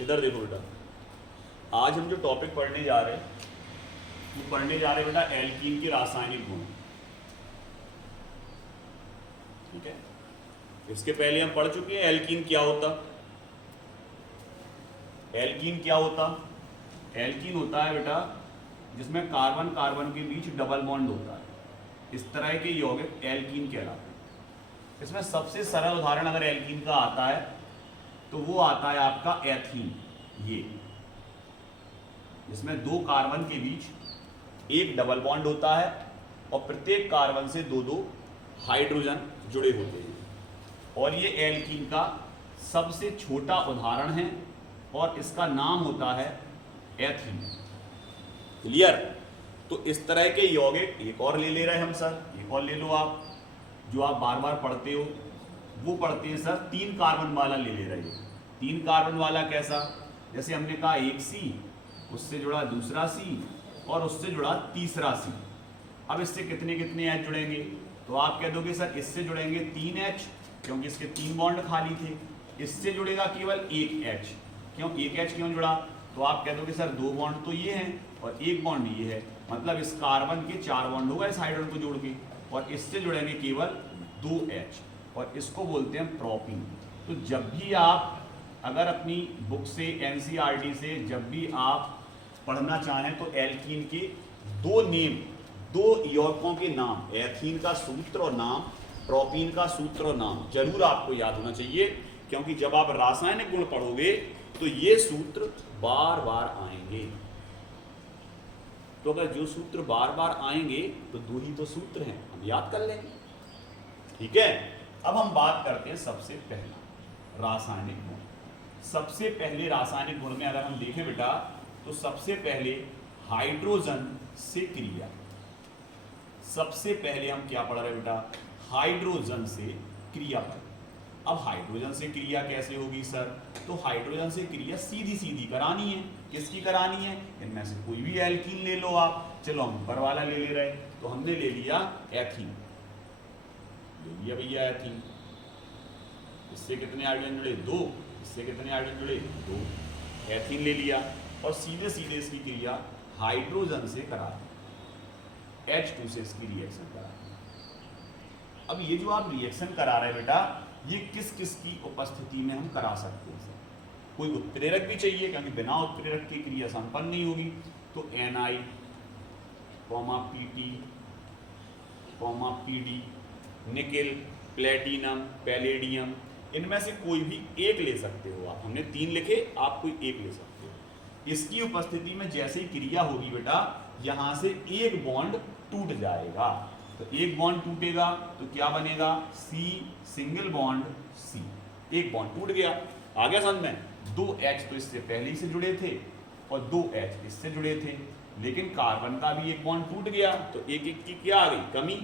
इधर देखो बेटा, आज हम जो टॉपिक पढ़ने जा रहे हैं वो पढ़ने जा रहे हैं बेटा एल्कीन के रासायनिक गुण। ठीक है, इसके पहले हम पढ़ चुके हैं एल्कीन क्या होता। एल्कीन क्या होता? एल्कीन होता है बेटा जिसमें कार्बन कार्बन के बीच डबल बॉन्ड होता है। इस तरह के यौगिक एल्कीन कहलाते हैं। इसमें सबसे सरल उदाहरण अगर एल्कीन का आता है तो वो आता है आपका एथीन, ये जिसमें दो कार्बन के बीच एक डबल बॉन्ड होता है और प्रत्येक कार्बन से दो दो हाइड्रोजन जुड़े होते हैं। और ये एल्कीन का सबसे छोटा उदाहरण है और इसका नाम होता है एथीन। क्लियर? तो इस तरह के यौगिक एक और ले रहे हैं हम सर, एक और ले लो आप, जो आप बार बार पढ़ते हो वो पढ़ते हैं सर। 3 कार्बन वाला ले रहे हैं। 3 कार्बन वाला कैसा? जैसे हमने कहा एक सी, उससे जुड़ा दूसरा सी और उससे जुड़ा तीसरा सी। अब इससे कितने कितने एच जुड़ेंगे? तो आप कह दोगे सर इससे जुड़ेंगे 3 एच क्योंकि इसके 3 बॉन्ड खाली थे। इससे जुड़ेगा केवल 1 एच। क्यों 1 एच क्यों जुड़ा? तो आप कह दोगे सर 2 बॉन्ड तो ये हैं और 1 बॉन्ड ये है, मतलब इस कार्बन के 4 बॉन्ड होगा इस हाइड्रोजन को जोड़ के, और इससे जुड़ेंगे केवल 2 एच और इसको बोलते हैं प्रोपीन। तो जब भी आप अगर अपनी बुक से एनसीईआरटी से जब भी आप पढ़ना चाहें तो एल्कीन के 2 नेम, 2 यौगिकों के नाम, एथीन का सूत्र और नाम, प्रोपीन का सूत्र और नाम जरूर आपको याद होना चाहिए, क्योंकि जब आप रासायनिक गुण पढ़ोगे तो ये सूत्र बार बार आएंगे। तो अगर जो सूत्र बार बार आएंगे तो 2 ही तो सूत्र हैं, हम याद कर लेंगे। ठीक है, अब हम बात करते हैं सबसे पहला रासायनिक गुण। सबसे पहले रासायनिक गुण में अगर हम देखें बेटा तो सबसे पहले हाइड्रोजन से क्रिया। सबसे पहले हम क्या पढ़ रहे हैं बेटा? हाइड्रोजन से क्रिया पर। अब हाइड्रोजन से क्रिया कैसे होगी सर? तो हाइड्रोजन से क्रिया सीधी सीधी करानी है। किसकी करानी है? इनमें से कोई भी एल्कीन ले लो आप। चलो हम ऊपर वाला ले रहे हैं, तो हमने ले लिया एथीन, ले लिया भैया एथीन। इससे कितने हाइड्रोजन जुड़े? 2। इससे कितने हाइड्रोजन जुड़े? 2। एथीन ले लिया और सीधे सीधे इसकी क्रिया हाइड्रोजन से करा दी, H2 से इसकी रिएक्शन करा दी। अब ये जो आप रिएक्शन करा रहे हैं बेटा, ये किस किस की उपस्थिति में हम करा सकते हैं? कोई उत्प्रेरक भी चाहिए, क्योंकि बिना उत्प्रेरक की क्रिया संपन्न नहीं होगी। तो Na, Pt, Pd, nickel, platinum, palladium, इनमें से कोई भी एक ले सकते हो आप। हमने 3 लिखे, आप कोई एक ले सकते हो। इसकी उपस्थिति में जैसे ही क्रिया होगी बेटा, यहां से एक बॉन्ड टूट जाएगा। तो एक बॉन्ड टूटेगा तो क्या बनेगा? C सिंगल बॉन्ड C, एक बॉन्ड टूट गया। आ गया समझ में? 2 H तो इससे पहले ही से जुड़े थे और 2 H इससे जुड़े थे, लेकिन कार्बन का भी एक बॉन्ड टूट गया तो एक एक की क्या आ गई? कमी।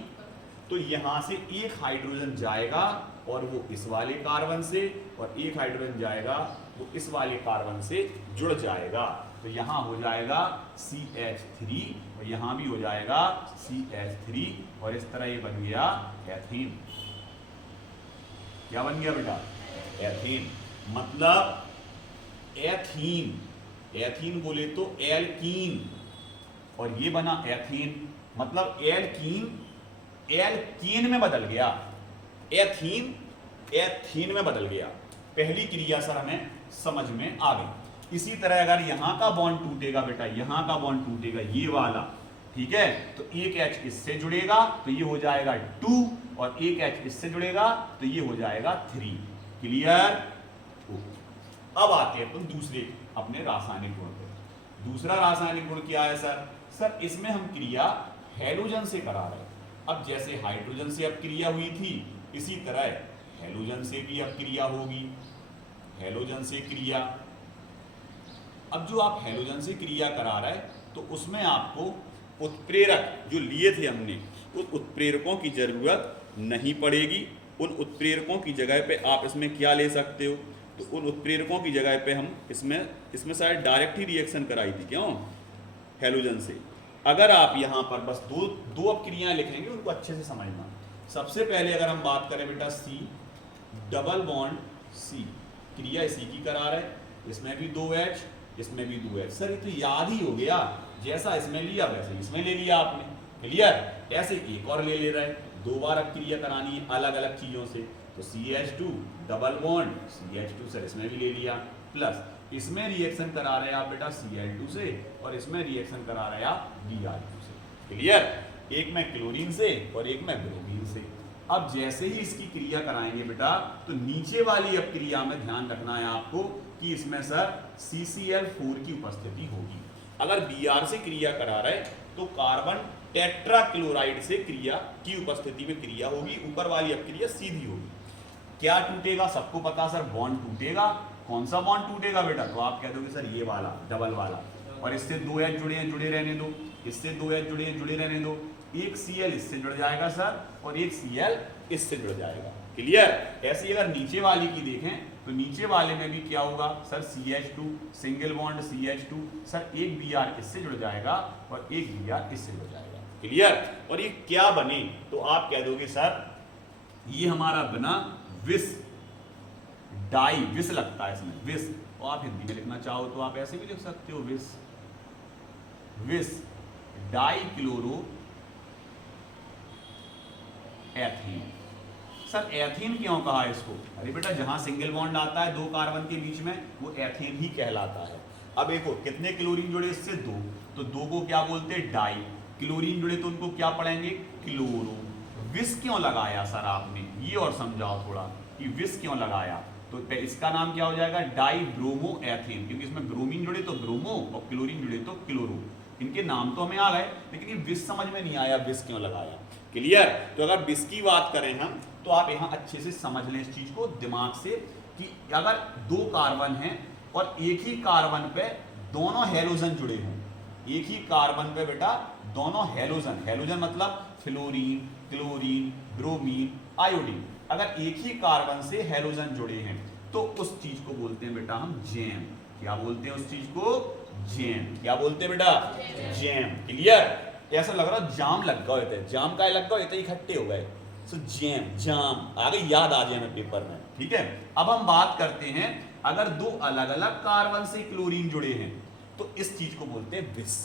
तो यहां से एक हाइड्रोजन जाएगा और वो इस वाले कार्बन से, और एक हाइड्रोजन जाएगा वो इस वाले कार्बन से जुड़ जाएगा। तो यहां हो जाएगा CH3 और यहां भी हो जाएगा CH3 और इस तरह ये बन गया एथीन। क्या बन गया बेटा? एथीन। मतलब एथीन, एथीन बोले तो एल्कीन, और ये बना एथीन, मतलब एल्कीन एल्कीन में बदल गया, एथीन एथीन में बदल गया। पहली क्रिया सर हमें समझ में आ गई। इसी तरह अगर यहां का बॉन्ड टूटेगा बेटा, यहां का बॉन्ड टूटेगा ये वाला, ठीक है, तो एक H इससे जुड़ेगा तो ये हो जाएगा 2 और एक H इससे जुड़ेगा तो ये हो जाएगा 3। क्लियर? अब आते हैं तुम दूसरे अपने रासायनिक गुण पे। दूसरा रासायनिक गुण क्या है सर? सर इसमें हम क्रिया हैलोजन से करा रहे हैं। अब जैसे हाइड्रोजन से अब क्रिया हुई थी, इसी तरह हैलोजन से भी अब क्रिया होगी। हैलोजन से क्रिया, अब जो आप हैलोजन से क्रिया करा रहे हैं तो उसमें आपको उत्प्रेरक जो लिए थे हमने, उन उत्प्रेरकों की जरूरत नहीं पड़ेगी। उन उत्प्रेरकों की जगह पे आप इसमें क्या ले सकते हो? तो उन उत्प्रेरकों की जगह पे हम इसमें शायद डायरेक्ट ही रिएक्शन कराई थी, क्यों? हैलोजन से। अगर आप यहाँ पर बस दो अब क्रियाएं लिखेंगे, उनको अच्छे से समझना। सबसे पहले अगर हम बात करें बेटा C डबल बॉन्ड C, क्रिया इसी की करा रहे, इसमें भी 2H, इसमें भी 2H। सर ये तो याद ही हो गया, जैसा इसमें लिया वैसे इसमें ले लिया आपने, क्लियर। ऐसे एक और ले ले रहे हैं, 2 बार अब क्रिया करानी है अलग अलग चीजों से, तो CH2 double bond CH2 sir इसमें भी ले लिया, प्लस इसमें रिएक्शन करा रहे हैं आप बेटा Cl2 से, और इसमें रिएक्शन करा रहे हैं आप Br2 से, क्लियर। एक में क्लोरीन से और एक में ब्रोमीन से। अब जैसे ही इसकी क्रिया कराएंगे बेटा, तो नीचे वाली अब क्रिया में ध्यान रखना है आपको कि इसमें सर CCl4 की उपस्थिति होगी। अगर Br से क्रिया करा रहे तो कार्बन टेट्राक्लोराइड से क्रिया की उपस्थिति में क्रिया होगी, ऊपर वाली अब क्रिया सीधी होगी। क्या टूटेगा, सबको पता सर बॉन्ड टूटेगा। कौन सा बॉन्ड टूटेगा बेटा, तो आप कह दोगे सर ये वाला डबल वाला, और इससे 2H जुड़े हैं, जुड़े रहने दो, इससे 2H जुड़े हैं, जुड़े रहने दो, एक Cl इससे जुड़ जाएगा सर और एक Cl इससे जुड़ जाएगा, क्लियर। ऐसे ही अगर नीचे वाली की देखें तो नीचे वाले में भी क्या होगा sir CH2 single bond CH2 sir, एक Br इससे जुड़ जाएगा और एक Br इससे जुड़ जाएगा, क्लियर। और ये क्या बने, तो आप कह दोगे सर ये हमारा बना विष डाई, विष लगता है इसमें विष, और आप हिंदी में लिखना चाहो तो आप ऐसे भी लिख सकते हो विष, विष die chloro ethene. Sir ethene क्यों कहा इसको, अरे बेटा जहां सिंगल बॉन्ड आता है 2 कार्बन के बीच में वो एथीन ही कहलाता है। अब देखो कितने क्लोरीन जुड़े, इससे 2, तो 2 को क्या बोलते हैं डाई, क्लोरीन जुड़े तो उनको क्या पढ़ेंगे क्लोरो। विष क्यों लगाया सर आपने, ये और समझाओ थोड़ा कि विष क्यों लगाया, तो इसका नाम क्या हो जाएगा डाई ब्रोमो एथीन, क्योंकि इसमें ब्रोमीन जुड़े तो ब्रोमो और क्लोरीन जुड़े तो क्लोरो। इनके नाम तो हमें आ गए, लेकिन ये विष समझ में नहीं आया विष क्यों लगाया, क्लियर। तो अगर विष की बात करें हम, तो आप यहाँ अच्छे से समझ लें इस चीज को दिमाग से कि अगर 2 कार्बन हैं और एक ही कार्बन पे दोनों हेलोजन जुड़े हों, एक ही कार्बन पे बेटा दोनों हेलोजन, हेलोजन मतलब फ्लोरीन, क्लोरीन, ब्रोमीन, आयोडीन, अगर एक ही कार्बन से हेलोजन जुड़े हैं तो उस चीज को बोलते हैं बेटा हम जैम। क्या बोलते हैं उस चीज को, जैम। क्या बोलते हैं बेटा, जैम, क्लियर। ऐसा लग रहा जाम लग गए थे, जाम का लग गए थे, इकट्ठे हो गए, सो जैम, जाम आगे याद आ जाए हमें पेपर में, ठीक है। अब हम बात करते हैं अगर 2 अलग अलग कार्बन से क्लोरीन जुड़े हैं तो इस चीज को बोलते हैं विष।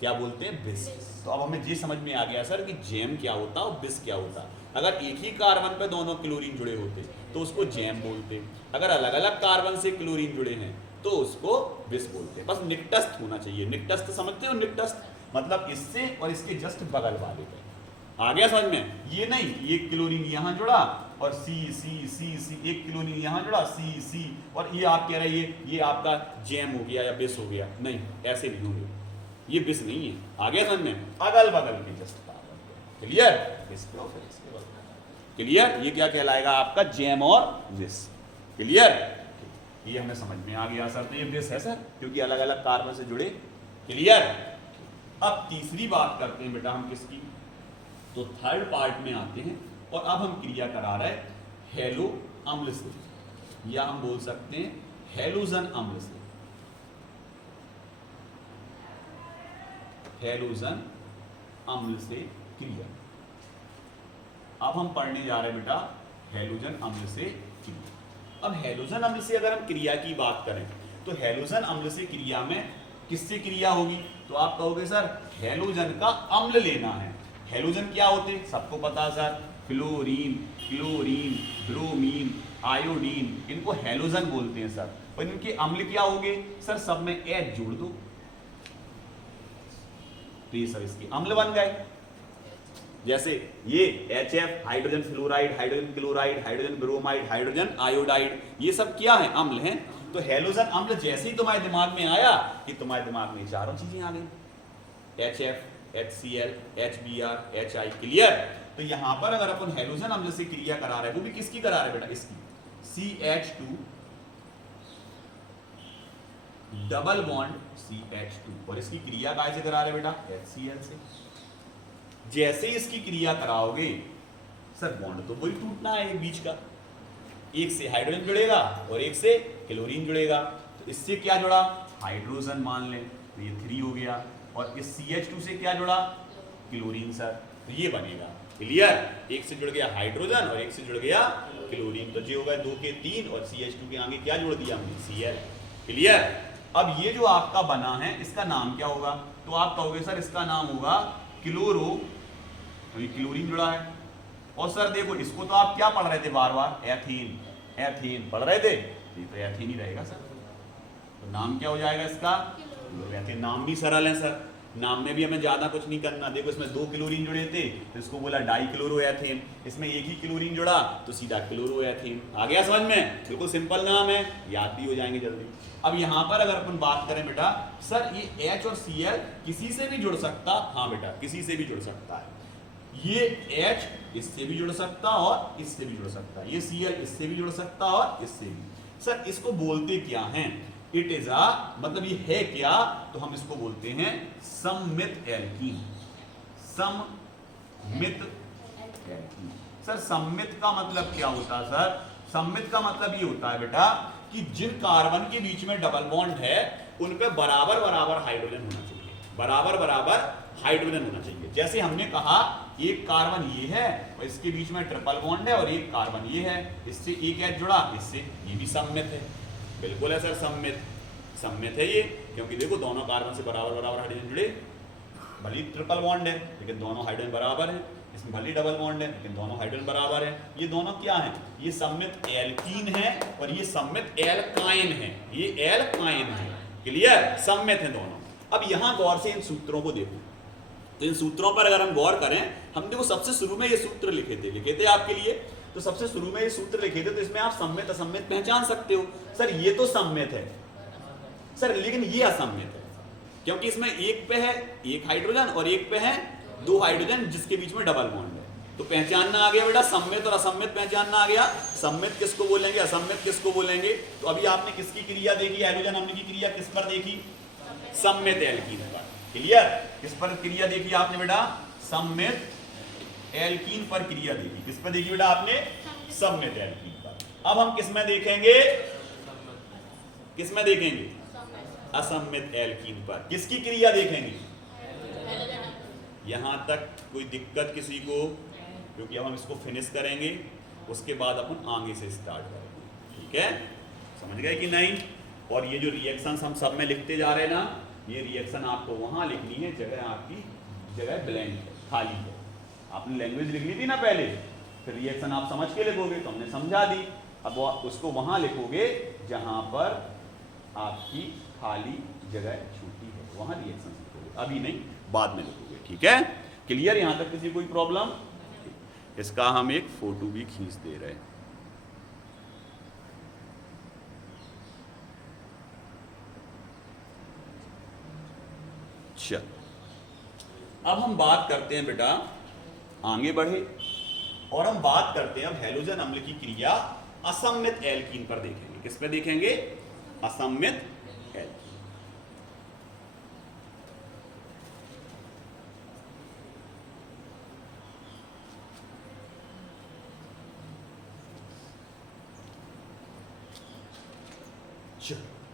क्या बोलते हैं, विष। तो अब हमें ये समझ में आ गया सर कि जैम क्या होता और विष क्या होता। अगर एक ही कार्बन पे दोनों क्लोरीन जुड़े होते तो उसको जैम बोलते, अगर अलग अलग कार्बन से क्लोरीन जुड़े हैं तो उसको विष बोलते। बस निकटस्थ होना चाहिए, निकटस्थ समझते हो, निकटस्थ मतलब इससे और इसके जस्ट बगल वाले पे, आ गया समझ में। ये नहीं एक क्लोरीन यहाँ जुड़ा और C C C C, एक क्लोरीन यहाँ जुड़ा C C, और ये आप कह रहे हैं ये आपका जैम हो गया या विष हो गया, नहीं ऐसे नहीं होंगे, ये विष नहीं है, आ गया समझ में। अगल बगल के जस्ट कार्बन, क्लियर, क्लियर। ये क्या कहलाएगा आपका जैम और विष, क्लियर। ये हमें समझ में आ गया सर, तो ये विष है सर क्योंकि अलग अलग कार्बन से जुड़े, क्लियर। अब तीसरी बात करते हैं बेटा हम किसकी, तो थर्ड पार्ट में आते हैं, और अब हम क्रिया करा रहे हैं हेलो अम्ल से, या हम बोल सकते हैं हेलोजन अम्ल से, हेलोजन अम्ल से क्रिया। अब हम पढ़ने जा रहे हैं बेटा हेलोजन अम्ल से क्रिया। अब हेलोजन अम्ल से अगर हम क्रिया की बात करें तो हेलोजन अम्ल से क्रिया में किससे क्रिया होगी, तो आप कहोगे सर हेलोजन का अम्ल लेना है। हेलोजन क्या होते हैं सबको पता sir, fluorine, chlorine, bromine, iodine, इनको हेलोजन बोलते हैं सर। और इनके अम्ल क्या होंगे सर, सब में H जोड़ दो तो ये सब इसके अम्ल बन गए। जैसे ये HF hydrogen fluoride, hydrogen chloride, hydrogen bromide, hydrogen iodide, ये सब क्या है, अम्ल हैं। तो हेलोजन अम्ल जैसे ही तुम्हारे दिमाग में आया कि तुम्हारे दिमाग में चारों चीजें आ गई, HF, HCl, HBr, HI, clear. तो यहां पर अगर अपन हेलोजन अम्ल से क्रिया करा रहे हैं, वो भी किसकी करा रहे हैं बेटा, इसकी, CH2 डबल बॉन्ड CH2, और इसकी क्रिया कैसे करा रहे हैं बेटा, HCl से। जैसे ही इसकी क्रिया कराओगे सर बॉन्ड तो वही टूटना है एक बीच का, एक से हाइड्रोजन जुड़ेगा और एक से क्लोरीन जुड़ेगा, तो इससे क्या जुड़ा, हाइड्रोजन मान लें, तो ये 3 हो गया, और इस CH2 से क्या जुड़ा, क्लोरीन सर, तो ये बनेगा, क्लियर। एक से जुड़ गया हाइड्रोजन और एक से जुड़ गया क्लोरीन, तो ये हो गया 2 के 3, और CH2 के आगे क्या जोड़ दिया हमने, Cl, क्लियर। अब ये जो आपका बना है इसका नाम क्या होगा, तो आप कहोगे सर इसका नाम होगा क्लोरो, तो ये क्लोरीन जुड़ा है। और सर देखो इसको तो आप क्या पढ़ रहे थे बार बार, एथीन, एथीन पढ़ रहे थे, ये तो एथीन ही रहेगा सर। तो नाम क्या हो जाएगा इसका, एथीन। नाम भी सरल है सर, नाम में भी हमें ज्यादा कुछ नहीं करना। देखो इसमें 2 क्लोरीन जुड़े थे तो इसको बोला डाइक्लोरोएथेन, इसमें एक ही क्लोरीन जुड़ा तो सीधा क्लोरोएथेन। आ गया समझ में, बिल्कुल सिंपल नाम है, याद भी हो जाएंगे जल्दी। अब यहाँ पर अगर अपन बात करें बेटा, सर ये H और Cl किसी से भी जुड़ सकता, हाँ बेटा किसी से भी जुड़ सकता है। ये H इससे भी जुड़ सकता और इससे भी जुड़ सकता है, ये Cl इससे भी जुड़ सकता और इससे भी। सर इसको बोलते क्या हैं, इट इज अ, मतलब ये है क्या, तो हम इसको बोलते हैं सममित एल्कीन। सममित एल्कीन। सर सममित का मतलब क्या होता है सर, सममित का मतलब ये होता है बेटा कि जिन कार्बन के बीच में डबल बॉन्ड है उन पे बराबर बराबर हाइड्रोजन होना चाहिए, बराबर बराबर हाइड्रोजन होना चाहिए। जैसे हमने कहा एक कार्बन ये है और इसके बीच में ट्रिपल बॉन्ड है और एक कार्बन ये है, इससे एक H जुड़ा, इससे ये भी सममित है। बिल्कुल है सर सममित, सममित है ये, क्योंकि देखो दोनों कार्बन से बराबर बराबर हाइड्रोजन जुड़े, भले ट्रिपल बॉन्ड है लेकिन दोनों हाइड्रोजन बराबर है, इसमें भले डबल बॉन्ड है लेकिन दोनों हाइड्रोजन बराबर है। ये दोनों क्या है, ये सममित एल्कीन है और ये सममित एल्काइन है, ये एल्काइन है। क्लियर, सममित है दोनों। अब यहां गौर से इन सूत्रों को देखो, तो इन सूत्रों पर अगर हम गौर करें, हम देखो सबसे शुरू में ये सूत्र लिखे थे आपके लिए, तो सबसे शुरू में ये सूत्र लिखे थे, तो इसमें आप सममित असम्मित पहचान सकते हो। सर ये तो सममित है सर, लेकिन ये असम्मित है, क्योंकि इसमें एक पे है एक हाइड्रोजन और एक पे है 2 हाइड्रोजन जिसके बीच में डबल बॉन्ड है। तो पहचानना आ गया बेटा, सम्मित और असम्मित पहचानना आ गया। सम्मित किसको बोलेंगे, असम्मित किसको बोलेंगे। तो अभी आपने किसकी क्रिया देखी, हाइड्रोजन अम्ल की क्रिया किस पर देखी, सम्मित एल्कीन पर। क्लियर, किस पर क्रिया देखी आपने बेटा, सम्मित एल्कीन पर क्रिया देखी। किस पर देखी बेटा आपने, सम्मित एल्कीन पर। अब हम किस में देखेंगे, किस में देखेंगे, असम्मित एल्कीन पर। किसकी क्रिया देखेंगे, यहां तक कोई दिक्कत किसी को, क्योंकि अब हम इसको फिनिश करेंगे उसके बाद अपन आगे से स्टार्ट करेंगे। ठीक है, समझ गए कि नहीं। और ये जो रिएक्शंस हम सब में लिखते जा रहे हैं ना, ये रिएक्शन आपको वहां लिखनी है, जगह आपकी जगह ब्लैंक है, खाली है। आपने लैंग्वेज लिख ली थी ना पहले, फिर रिएक्शन आप समझ के लिखोगे, तो हमने समझा दी। अब उसको वहां लिखोगे जहां पर आपकी खाली जगह छूटी है, वहां रिएक्शन लिखोगे, अभी नहीं बाद में लिखोगे। ठीक है, क्लियर, यहां तक किसी कोई प्रॉब्लम। इसका हम एक फोटो भी खींच दे रहे हैं। चल, अब हम बात करते हैं बेटा, आगे बढ़े और हम बात करते हैं अब हैलोजन अम्ल की क्रिया असम्मित एल्कीन पर देखेंगे। किस पे देखेंगे, असम्मित एल्कीन।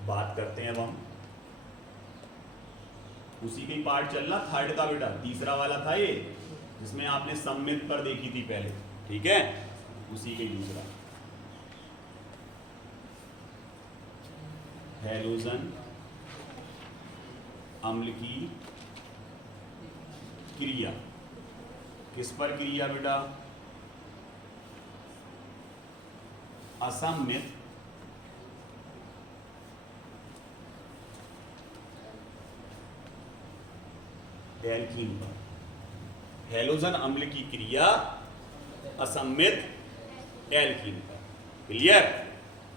बात करते हैं अब हम, उसी के पार्ट चलना, थर्ड का बेटा, तीसरा वाला था ये जिसमें आपने सम्मित पर देखी थी पहले। ठीक है, उसी के दूसरा, हैलोजन अम्ल की क्रिया। किस पर क्रिया बेटा, असम्मित एल्कीन पर। हैलोजन अम्ल की क्रिया असम्मित एल्कीन पर। क्लियर।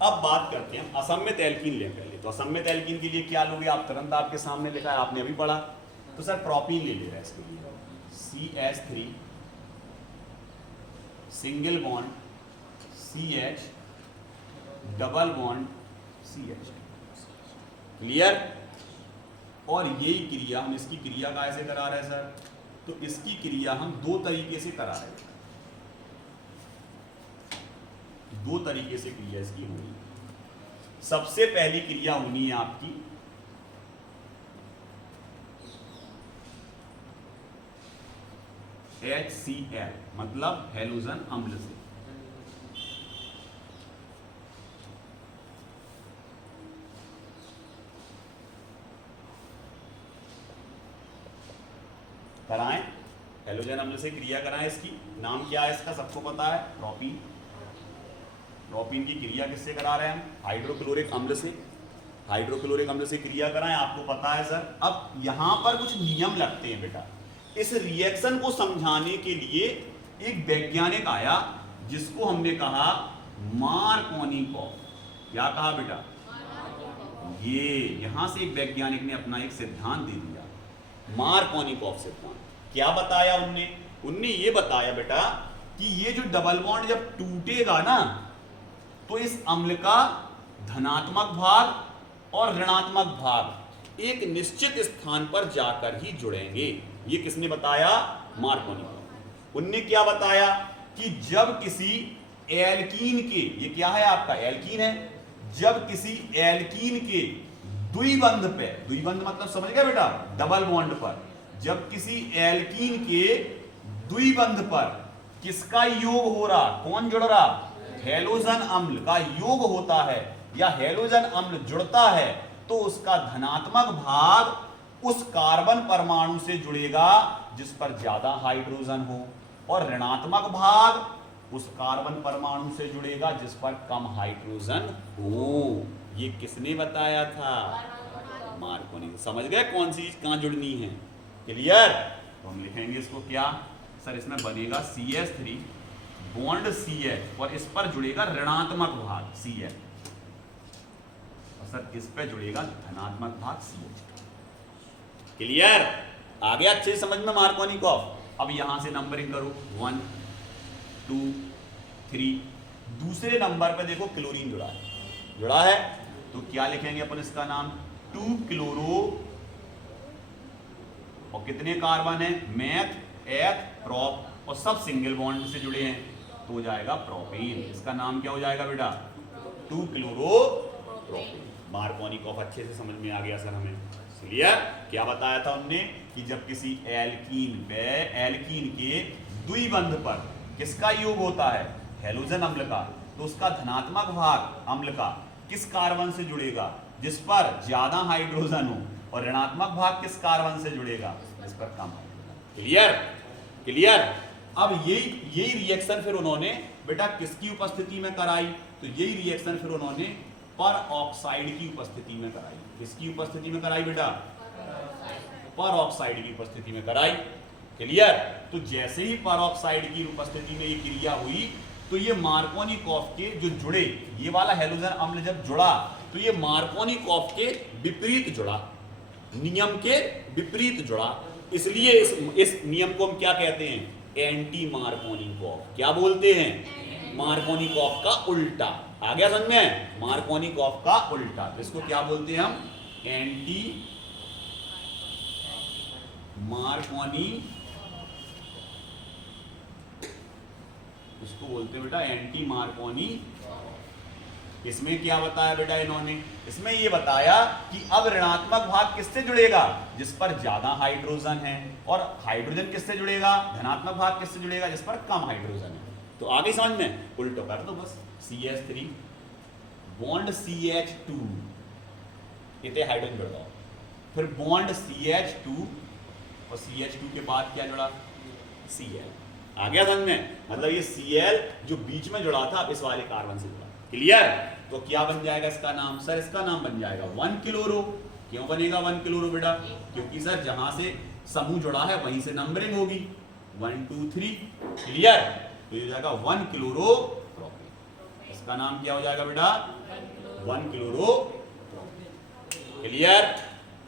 अब बात करते हैं असम्मित एल्कीन ले पहले। तो असम्मित एल्कीन के लिए क्या लोगे आप, तुरंत आपके सामने लिखा है, आपने अभी पढ़ा। तो सर प्रोपीन ले रहा है इसके लिए, CH3 single bond CH double bond CH। Clear. और यही क्रिया हम, इसकी क्रिया कैसे करा रहे हैं सर, तो इसकी क्रिया हम 2 तरीके से करा रहे हैं, 2 तरीके से क्रिया इसकी होगी। सबसे पहली क्रिया होनी है आपकी HCl, मतलब हैलोजन अम्ल से। कराएं, हैलोजन अम्ल से क्रिया कराएं। इसकी नाम क्या है इसका, सबको पता है, प्रोपीन। प्रोपीन की क्रिया किससे करा रहे हैं हम, हाइड्रोक्लोरिक अम्ल से। हाइड्रोक्लोरिक अम्ल से क्रिया कराएं, आपको पता है सर। अब यहां पर कुछ नियम लगते हैं बेटा। इस रिएक्शन को समझाने के लिए एक वैज्ञानिक आया जिसको हमने कहा मार्कोनिकॉफ। क्या कहा बेटा, ये यहां से एक वैज्ञानिक ने अपना एक सिद्धांत दे दिया, मार्कोनिकॉफ सिद्धांत। क्या बताया उनने ये बताया बेटा कि ये जो डबल बॉन्ड जब टूटेगा ना, तो इस अम्ल का धनात्मक भाग और ऋणात्मक भाग एक निश्चित स्थान पर जाकर ही जुड़ेंगे। ये किसने बताया, मार्कोनिकॉफ। उनने क्या बताया कि जब किसी एल्कीन के, ये क्या है आपका एल्कीन है, जब किसी एल्कीन के द्विबंध पे, द्विबंध मतलब समझ गया बेटा, डबल बॉन्ड पर, जब किसी एल्कीन के द्विबंध पर किसका योग हो रहा, कौन जुड़ रहा, हैलोजन अम्ल का योग होता है या हैलोजन अम्ल जुड़ता है, तो उसका धनात्मक भाग उस कार्बन परमाणु से जुड़ेगा जिस पर ज्यादा हाइड्रोजन हो, और ऋणात्मक भाग उस कार्बन परमाणु से जुड़ेगा जिस पर कम हाइड्रोजन हो। ये किसने बताया था, मार्कोनी। समझ गए कौन सी चीज कहां जुड़नी है, क्लियर। तो हम लिखेंगे इसको क्या सर, इसमें बनेगा CH3 बॉन्ड CH और इस पर जुड़ेगा ऋणात्मक भाग CH, और सर इस पर जुड़ेगा धनात्मक भाग CH। क्लियर, आ गया अच्छे से समझ में मार्कोनिकॉफ। अब यहां से नंबरिंग करो 1 2 3। दूसरे नंबर पे देखो क्लोरीन जुड़ा है, तो क्या लिखेंगे अपन इसका नाम, 2 क्लोरो, और कितने कार्बन है, मेथ एथ प्रोप, और सब सिंगल बॉन्ड से जुड़े हैं, तो हो जाएगा प्रोपेन। इसका नाम क्या हो जाएगा बेटा, 2 क्लोरो प्रोपेन। मार्कोनिकॉफ अच्छे से समझ में आ गया सर हमें, क्लियर। क्या बताया था उनने कि जब किसी एल्कीन के द्विबंध पर किसका योग होता है, हैलोजन अम्ल का, तो उसका धनात्मक भाग अम्ल का किस कार्बन से जुड़ेगा, जिस पर ज्यादा हाइड्रोजन हो, और ऋणात्मक भाग किस कार्बन से जुड़ेगा, जिस पर कम हाइड्रोजन। Clear clear. अब यही रिएक्शन फिर उन्होंने बेटा किसकी उपस्थिति में कराई, तो यही रिएक्शन फिर उन्होंने पर ऑक्साइड की उपस्थिति में कराई। किसकी उपस्थिति में कराई बेटा, पर ऑक्साइड की उपस्थिति में कराई। क्लियर। तो जैसे ही पर ऑक्साइड की उपस्थिति में ये क्रिया हुई, तो ये मार्कोनिकॉफ के जो जुड़े, ये वाला हैलोजन अम्ल जब जुड़ा, तो ये मार्कोनिकॉफ के विपरीत जुड़ा, नियम के विपरीत जुड़ा। इसलिए इस नियम को हम क्या कहते हैं, एंटी मार्कोनिकॉफ। क्या बोलते हैं, मार्कोनिकॉफ का उल्टा। आ गया समझ में, मार्कोनिकॉफ का उल्टा, इसको क्या बोलते हैं हम, एंटी मार्कोनी, इसको बोलते हैं बेटा एंटी मार्कोनी। इसमें क्या बताया बेटा इन्होंने, इसमें ये बताया कि अब ऋणात्मक भाग किससे जुड़ेगा, जिस पर ज्यादा हाइड्रोजन है, और हाइड्रोजन किससे जुड़ेगा, धनात्मक भाग किससे जुड़ेगा, जिस पर कम हाइड्रोजन है। तो आगे समझ में, उल्टो कर दो बस, CH3 बॉन्ड CH2, इतने हाइड्रोजन जुड़ जाओ, फिर बॉन्ड CH2, और CH2 के बाद क्या जुड़ा, Cl। आ गया समझ में, मतलब ये Cl जो बीच में जुड़ा था, अब इस वाले कार्बन से जुड़ा। क्लियर। तो क्या बन जाएगा इसका नाम, सर इसका नाम बन जाएगा 1 क्लोरो। क्यों बनेगा 1 क्लोरो बेटा, क्योंकि सर जहां से समूह जुड़ा है वहीं से नंबरिंग होगी 1 2 3। क्लियर। तो ये हो जाएगा 1 क्लोरो प्रोपेन। इसका नाम क्या हो जाएगा बेटा, 1 क्लोरो प्रोपेन। क्लियर।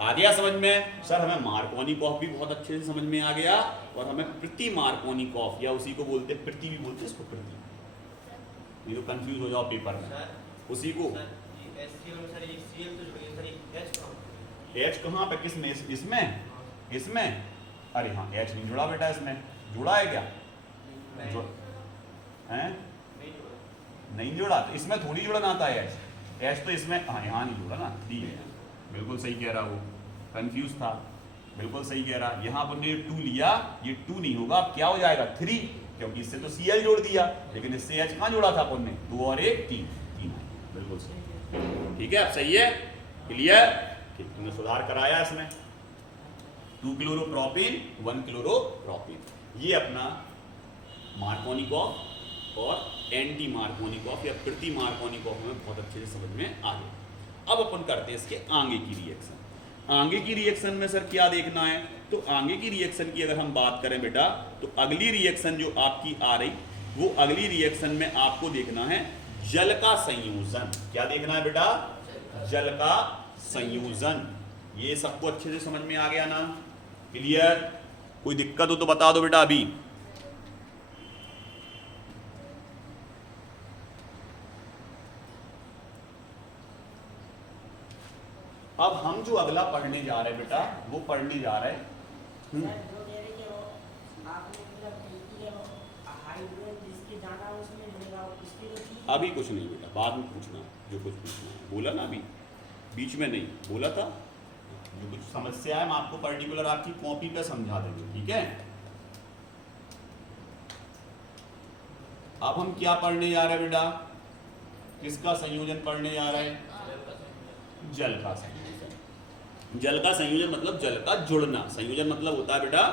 आ गया समझ में। सर हमें मार्कोनिकॉफ भी बहुत अच्छे से समझ में आ गया, और हमें प्रति मार्कोनिकॉफ, या उसी को बोलते प्रति भी बोलते इसको, प्रति, नहीं तो कंफ्यूज हो जाओ पेपर में, उसी को। H कहाँ पे, किसमें, इसमें अरे हाँ H नहीं जुड़ा बेटा, इसमें जुड़ा है क्या, हैं नहीं जुड़ा, तो इसमें थोड़ी जुड़ना आता है H तो इसमें, हाँ यहाँ नहीं जुड़ा ना, 3 है। बिल्कुल सही कह रहा, वो कंफ्यूज था, बिल्कुल सही कह रहा। यहाँ पर ने 2 लिया, ये 2 नहीं होगा, अब क्या हो जाएगा 3, क्योंकि इससे तो Cl जोड़ दिया, लेकिन इससे H कहाँ जोड़ा था अपन ने, 2 और 1 3, बिल्कुल सही। ठीक है, अब सही है, क्लियर। तुमने सुधार कराया इसमें। 2 क्लोरोप्रोपेन 1 क्लोरोप्रोपेन। ये अपना मार्कोनिकॉफ और एंटी मार्कोनिकॉफ या प्रति मार्कोनिकॉफ में बहुत अच्छे से समझ में आ गया। अब अपन करते हैं इसके आगे की रिएक्शन। आगे की रिएक्शन में सर क्या देखना है, तो आगे की रिएक्शन की अगर हम बात करें बेटा, तो अगली रिएक्शन जो आपकी आ रही, वो अगली रिएक्शन में आपको देखना है जल का संयोजन। क्या देखना है बेटा, जल का संयोजन। ये सबको अच्छे से समझ में आ गया ना, क्लियर? कोई दिक्कत हो तो बता दो बेटा अभी। अब हम जो अगला पढ़ने जा रहे हैं बेटा, वो पढ़ने जा रहे हैं अभी कुछ नहीं बेटा, बाद में पूछना जो कुछ पूछना है। बोला ना अभी, बीच में नहीं बोला था। जो कुछ समस्या है हम आपको पर्टिकुलर आपकी कॉपी पे समझा देंगे, ठीक है? अब हम क्या पढ़ने जा रहे हैं बेटा, किसका संयोजन पढ़ने जा रहे हैं? जल का संयोजन। जल का संयोजन मतलब जल का जुड़ना। संयोजन मतलब होता है बेटा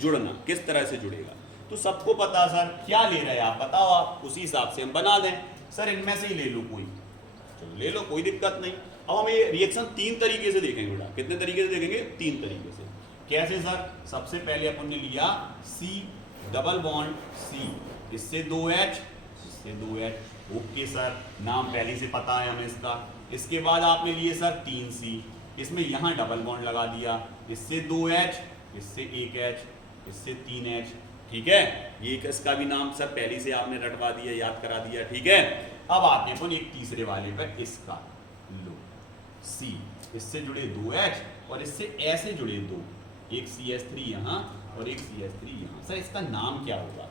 जुड़ना। किस तरह से जुड़ेगा तो सबको पता। सर क्या ले रहे हैं आप बताओ, आप उसी हिसाब से हम बना दें। सर इनमें से ही ले लो कोई, चलो ले लो, कोई दिक्कत नहीं। अब हम ये रिएक्शन 3 तरीके से देखेंगे बेटा। कितने तरीके से देखेंगे? 3 तरीके से। कैसे सर? सबसे पहले अपन ने लिया C डबल बॉन्ड C, इससे 2H, इससे 2H। ओके सर, नाम पहले से पता है हमें इसका। इसके बाद आपने लिए सर 3C, इसमें यहाँ डबल बॉन्ड लगा दिया, इससे 2H, इससे 1H, इससे 3H। ठीक है, ये इसका भी नाम सर पहले से आपने रटवा दिया, याद करा दिया। ठीक है, अब आते हैं अपन एक तीसरे वाले पर। इसका लो C, इससे जुड़े 2H और इससे ऐसे जुड़े 2, एक CH3 यहाँ और एक CH3 यहाँ। सर इसका नाम क्या होगा?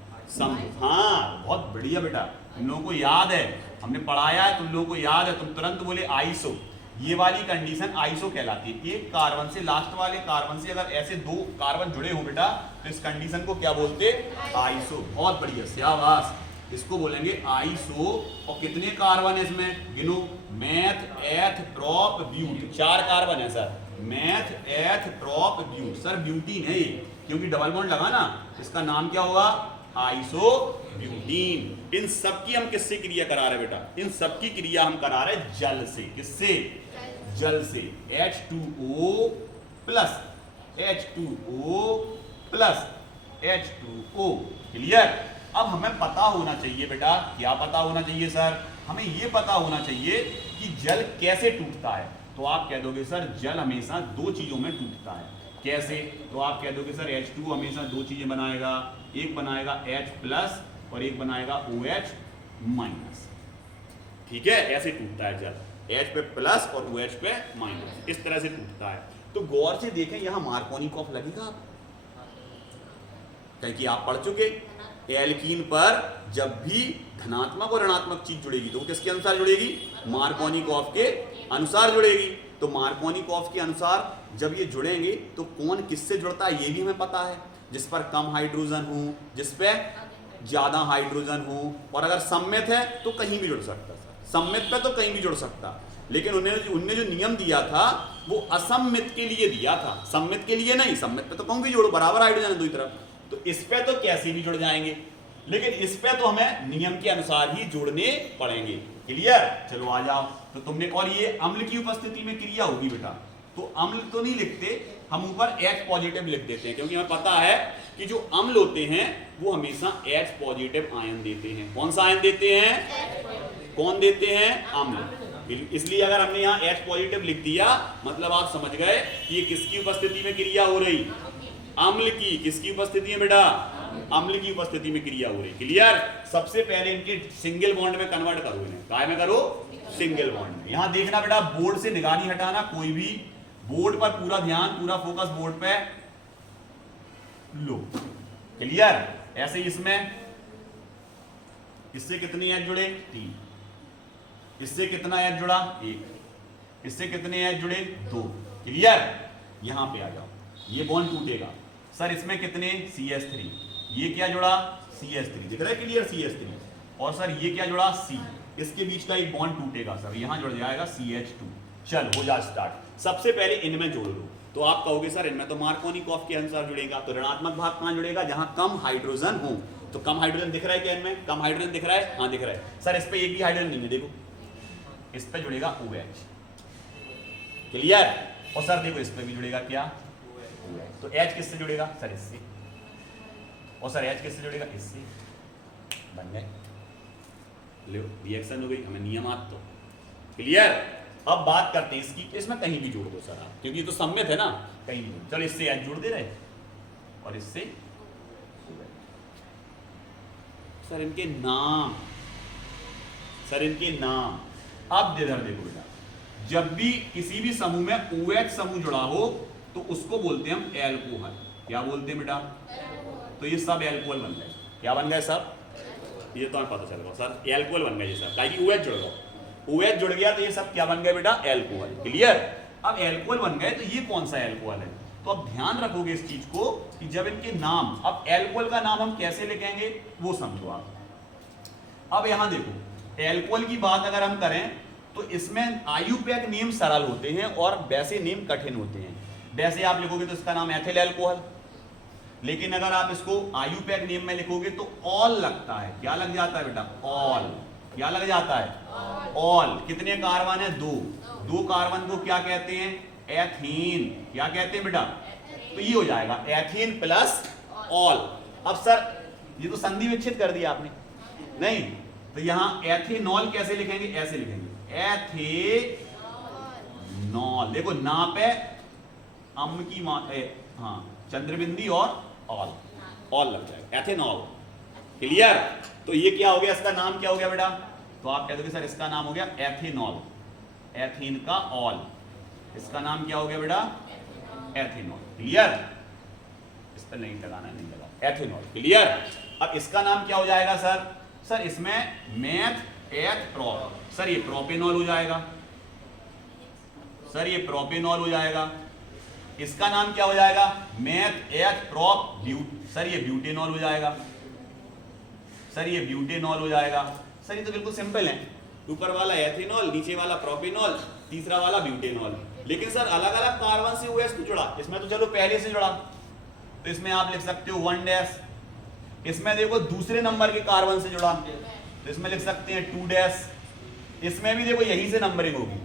हाँ बहुत बढ़िया बेटा, तुम लोगों को याद है, हमने पढ़ाया है, तुम लोगों को याद है, तुम तुरंत बोले आइसो। ये वाली कंडीशन आइसो कहलाती है। एक कार्बन से, लास्ट वाले कार्बन से अगर ऐसे 2 कार्बन जुड़े हो बेटा, तो इस कंडीशन को क्या बोलते? आइसो। बहुत बढ़िया, शाबाश, इसको बोलेंगे आइसो। और कितने कार्बन है इसमें? गिनो। मैथ, एथ, प्रोप, ब्यूट। 4 कार्बन है सर। मैथ, एथ, प्रोप, ब्यूट। सर ब्यूटीन है ये, क्योंकि डबल बॉन्ड लगा ना, इसका नाम क्या होगा? Iso butene. इन सब की हम किससे क्रिया करा रहे बेटा? इन सब की क्रिया हम करा रहे जल से। किससे? जल से। H2O plus H2O plus H2O। Clear? अब हमें पता होना चाहिए बेटा, क्या पता होना चाहिए सर? हमें यह पता होना चाहिए कि जल कैसे टूटता है। तो आप कह दोगे सर जल हमेशा 2 चीजों में टूटता है। कैसे? तो आप कह दोगे सर H2 हमेशा 2 चीजें बनाएगा, एक बनाएगा H प्लस और एक बनाएगा OH माइनस। ठीक है, ऐसे टूटता है जल, H पे प्लस और OH पे माइनस, इस तरह से टूटता है। तो गौर से देखें, यहां मार्कोनिकॉफ लगेगा क्योंकि आप पढ़ चुके, एल्कीन पर जब भी धनात्मक और ऋणात्मक चीज जुड़ेगी तो वो किसके अनुसार जुड़ेगी? मार्कोनिकॉफ के अनुसार जुड़ेगी। तो मार्कोनिकॉफ के अनुसार जब ये जुड़ेंगे तो कौन किससे जुड़ता है ये भी हमें पता है। जिस पर कम हाइड्रोजन हो, जिस पे ज्यादा हाइड्रोजन हो, और अगर सममित है तो कहीं भी जुड़ सकता है। सममित पे तो कहीं भी जुड़ सकता, लेकिन उन्होंने जो नियम दिया था वो असममित के लिए दिया था, सममित के लिए नहीं। सममित पे तो कहूं भी जोड़ो, बराबर हाइड्रोजन है 2 तरफ, तो इस पे तो कैसे भी जुड़ जाएंगे, लेकिन इस पे तो हमें नियम के अनुसार ही जोड़ने पड़ेंगे। क्लियर? चलो आ जाओ। तो तुमने, और ये अम्ल की उपस्थिति में क्रिया होगी बेटा, तो अम्ल तो नहीं लिखते हम, ऊपर H पॉजिटिव लिख देते हैं, क्योंकि हमें पता है कि जो अम्ल होते हैं वो हमेशा H पॉजिटिव आयन देते हैं। कौन सा आयन देते हैं? कौन देते हैं? अम्ल। इसलिए अगर हमने यहाँ H पॉजिटिव लिख दिया, मतलब आप समझ गए कि ये किसकी उपस्थिति में क्रिया हो रही? अम्ल की। किसकी उपस्थिति में बेटा? अम्ल की उपस्थिति में क्रिया हो रही। क्लियर? सबसे पहले इनके सिंगल बॉन्ड में कन्वर्ट करो, इन्हें काय में करो? सिंगल बॉन्ड में। यहां देखना बेटा, बोर्ड से निगाह नहीं हटाना, कोई भी बोर्ड पर पूरा ध्यान, पूरा फोकस बोर्ड पे लो। क्लियर? ऐसे ही इससे कितने एच जुड़े? 3। इससे कितना एच जुड़ा? 1। इससे कितने एच जुड़े? 2। क्लियर? यहां पे आ जाओ, ये बॉन्ड टूटेगा। सर इसमें कितने? CH3। ये क्या जुड़ा? CH3। दिख रहा है? क्लियर? CH3। और सर ये क्या जुड़ा? C। इसके बीच का एक बॉन्ड टूटेगा सर, यहां जुड़ जाएगा CH2। चल हो जा स्टार्ट। सबसे पहले इनमें जोड़ लो। तो आप कहोगे सर इनमें तो मार्कोनिकॉफ के अनुसार जुड़ेगा, तो ऋणात्मक भाग कहाँ जुड़ेगा, जहां कम हाइड्रोजन हो। तो कम हाइड्रोजन दिख रहा है क्या इनमें, कम हाइड्रोजन दिख रहा है, हाँ दिख रहा है सर। इस पे एक भी हाइड्रोजन नहीं है, देखो इस पे जुड़ेगा OH, क्लियर। और सर देखो इस पे भी जुड़ेगा क्या, OH। तो H किससे जुड़ेगा सर, इससे। और सर H किससे जुड़ेगा, इससे। बन गए, लो रिएक्शन हो गई, हमें नियमात तो क्लियर। अब बात करते हैं इसकी, इसमें कहीं भी जोड़ दो सर आप, क्योंकि ये तो सम्मित है ना, कहीं भी। चलो इससे H जोड़ दे रहे और इससे सर इनके नाम, सर इनके नाम। अब इधर देखो बेटा, जब भी किसी भी समूह में OH समूह जुड़ा हो तो उसको बोलते हैं हम एल्कोहल। क्या बोलते हैं बेटा, तो ये सब एल्कोहल बन गए। क्या बन गए सब, ये तो हमें पता चल गया सर, एल्कोहल बन गए ये सब, ताकि OH जुड़ गया। OH जुड़ गया तो ये सब क्या बन गए बेटा, एल्कोहल, क्लियर। अब एल्कोहल बन गए तो ये कौन सा एल्कोहल है, तो अब ध्यान रखोगे इस चीज को कि जब इनके नाम, अब एल्कोहल का नाम हम कैसे लिखेंगे वो समझो आप। अब यहां देखो, एल्कोहल की बात अगर हम करें तो इसमें आयुपैक नेम सरल होते हैं और वैसे नेम कठिन होते हैं। वैसे आप लिखोगे तो इसका नाम एथिल एल्कोहल, लेकिन अगर आप इसको आयुपैक नेम में लिखोगे तो ऑल लगता है। क्या लग जाता है बेटा, ऑल। क्या लग जाता है, ऑल। कितने कार्बन है, दो कार्बन को क्या कहते हैं, एथीन। क्या कहते हैं बेटा, तो ये हो जाएगा एथीन प्लस ऑल। अब सर ये तो संधि विच्छेद कर दिया आपने, नहीं तो यहां एथेनॉल कैसे लिखेंगे, ऐसे लिखेंगे एथेनॉल। देखो ना पे अम की हाँ चंद्रबिंदी और ऑल लग जाएगा, एथेनॉल, क्लियर। तो ये क्या हो गया, इसका नाम क्या हो गया बेटा, तो आप कह दोगे सर इसका नाम हो गया एथेनॉल, एथीन का ऑल। इसका नाम क्या हो गया बेटा, एथेनॉल, क्लियर। इस पर नहीं लगाना, नहीं लगा, एथेनॉल, क्लियर। अब इसका नाम क्या हो जाएगा सर, सर इसमें मेथ एथ प्रोप, सर ये प्रोपेनॉल हो जाएगा, सर ये प्रोपेनॉल हो जाएगा। इसका नाम क्या हो जाएगा, meth eth prop but, sir ये ब्यूटेनॉल हो जाएगा, सर ये ब्यूटेनॉल हो जाएगा। सर ये तो बिल्कुल सिंपल है, ऊपर वाला एथेनॉल, नीचे वाला प्रोपेनॉल, तीसरा वाला ब्यूटेनॉल। लेकिन सर अलग अलग कार्बन से OH क्यों जुड़ा, इसमें तो चलो पहले से जुड़ा, तो इसमें आप लिख सकते हो 1 डैश। इसमें देखो दूसरे नंबर के कार्बन से जुड़ा, तो इसमें लिख सकते हैं 2 डैश। इसमें भी देखो यहीं से नंबरिंग होगी,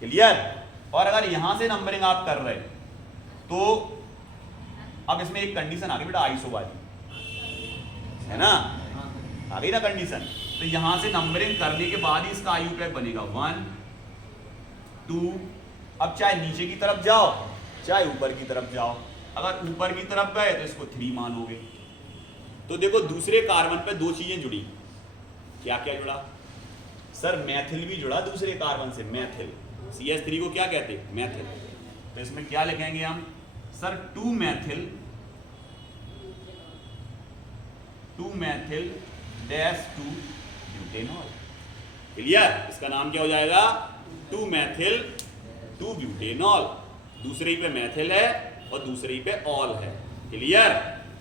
क्लियर। और अगर यहां से नंबरिंग आप कर रहे तो अब इसमें एक कंडीशन आ गई बेटा आइसो वाली, है ना, आ गई ना कंडीशन। तो यहां से नंबरिंग करने के बाद ही इसका आयुपैक बनेगा 1 2। अब चाहे नीचे की तरफ जाओ चाहे ऊपर की तरफ जाओ, अगर ऊपर की तरफ गए तो इसको 3 मानोगे। तो देखो दूसरे कार्बन पे 2 चीजें जुड़ी, क्या क्या जुड़ा सर, मैथिल भी जुड़ा दूसरे कार्बन से, मैथिल। CH3 को क्या कहते हैं, मैथिल। तो इसमें क्या लिखेंगे हम sir, 2 Maithil dash 2 butanol, clear. इसका नाम क्या हो जाएगा, 2 मैथिल 2 ब्यूटेनॉल। दूसरे ही पे मैथिल है और दूसरे ही पे ऑल है, क्लियर।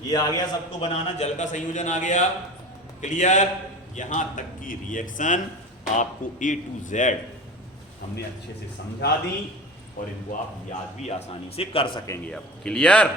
ये आ गया सबको बनाना, जल का संयोजन आ गया, क्लियर। यहां तक की रिएक्शन आपको A to Z हमने अच्छे से समझा दी और इनको आप याद भी आसानी से कर सकेंगे अब, क्लियर।